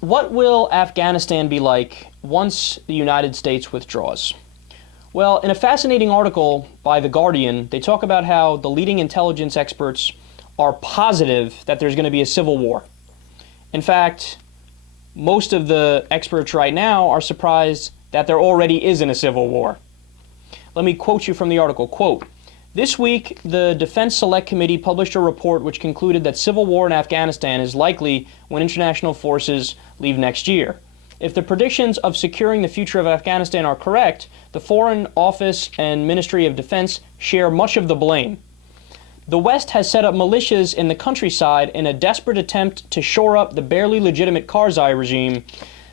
What will Afghanistan be like once the United States withdraws? Well, in a fascinating article by The Guardian, they talk about how the leading intelligence experts are positive that there's going to be a civil war. In fact, most of the experts right now are surprised that there already isn't a civil war. Let me quote you from the article. Quote, "This week, the Defense Select Committee published a report which concluded that civil war in Afghanistan is likely when international forces leave next year. If the predictions of securing the future of Afghanistan are correct, the Foreign Office and Ministry of Defense share much of the blame. The West has set up militias in the countryside in a desperate attempt to shore up the barely legitimate Karzai regime.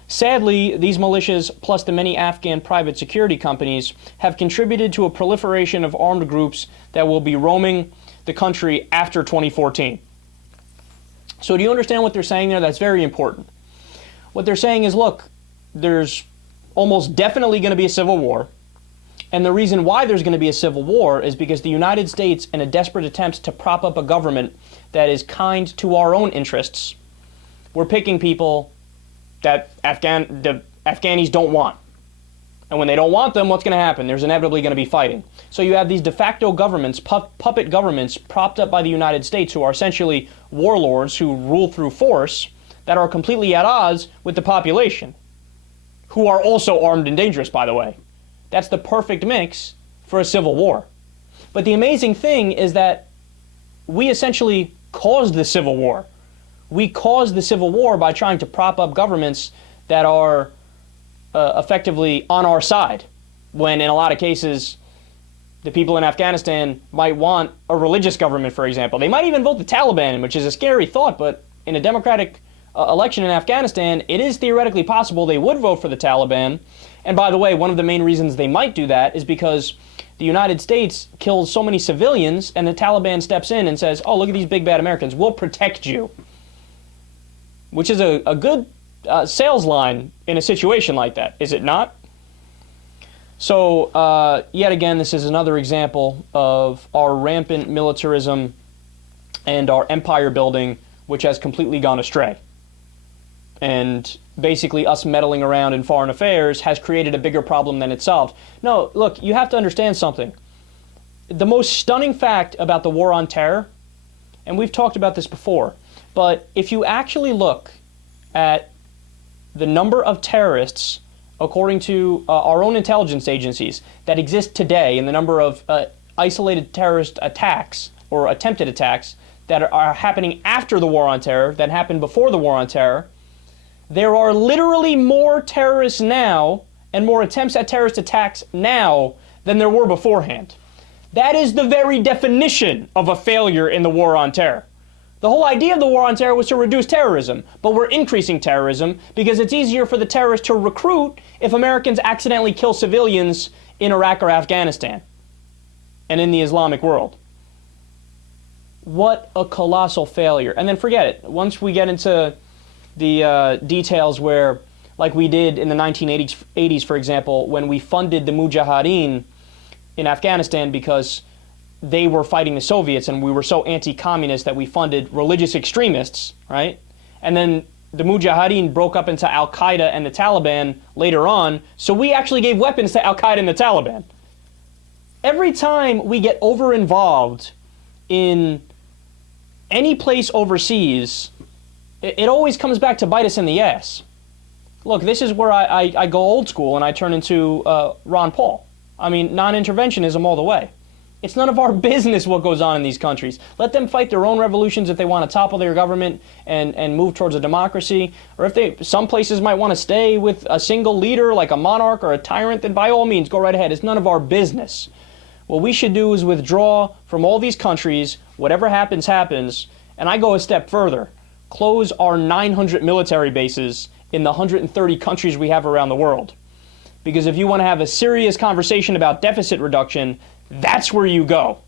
Sadly, these militias, plus the many Afghan private security companies, have contributed to a proliferation of armed groups that will be roaming the country after 2014. So do you understand what they're saying there? That's very important. What they're saying is, look, there's almost definitely going to be a civil war. And the reason why there's going to be a civil war is because the United States, in a desperate attempt to prop up a government that is kind to our own interests, we're picking people that the Afghanis don't want. And when they don't want them, what's going to happen? There's inevitably going to be fighting. So you have these de facto governments, puppet governments, propped up by the United States, who are essentially warlords who rule through force, that are completely at odds with the population, who are also armed and dangerous, by the way. That's the perfect mix for a civil war. But the amazing thing is that we essentially caused the civil war. We caused the civil war by trying to prop up governments that are effectively on our side, when in a lot of cases, the people in Afghanistan might want a religious government, for example. They might even vote the Taliban, which is a scary thought, but in a democratic election in Afghanistan, it is theoretically possible they would vote for the Taliban. And by the way, one of the main reasons they might do that is because the United States kills so many civilians, and the Taliban steps in and says, oh, look at these big bad Americans, we'll protect you. Which is a good sales line in a situation like that, is it not? So, yet again, this is another example of our rampant militarism and our empire building, which has completely gone astray. And basically us meddling around in foreign affairs has created a bigger problem than it solved. No, look, you have to understand something. The most stunning fact about the war on terror, and we've talked about this before, but if you actually look at the number of terrorists, according to our own intelligence agencies, that exist today, and the number of isolated terrorist attacks or attempted attacks that are happening after the war on terror than happened before the war on terror, there are literally more terrorists now and more attempts at terrorist attacks now than there were beforehand. That is the very definition of a failure in the war on terror. The whole idea of the war on terror was to reduce terrorism, but we're increasing terrorism because it's easier for the terrorists to recruit if Americans accidentally kill civilians in Iraq or Afghanistan and in the Islamic world. What a colossal failure. And then forget it. Once we get into the details where, like we did in the 1980s, for example, when we funded the Mujahideen in Afghanistan because they were fighting the Soviets and we were so anti-communist that we funded religious extremists, right? And then the Mujahideen broke up into Al-Qaeda and the Taliban later on, so we actually gave weapons to Al-Qaeda and the Taliban. Every time we get over-involved in any place overseas, it always comes back to bite us in the ass. Look, this is where I go old school and I turn into Ron Paul. I mean, non-interventionism all the way. It's none of our business what goes on in these countries. Let them fight their own revolutions if they want to topple their government and move towards a democracy. Or if some places might want to stay with a single leader like a monarch or a tyrant, then by all means, go right ahead. It's none of our business. What we should do is withdraw from all these countries. Whatever happens, happens. And I go a step further. Close our 900 military bases in the 130 countries we have around the world. Because if you want to have a serious conversation about deficit reduction, that's where you go.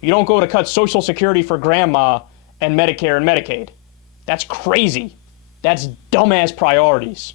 You don't go to cut Social Security for grandma and Medicare and Medicaid. That's crazy. That's dumbass priorities.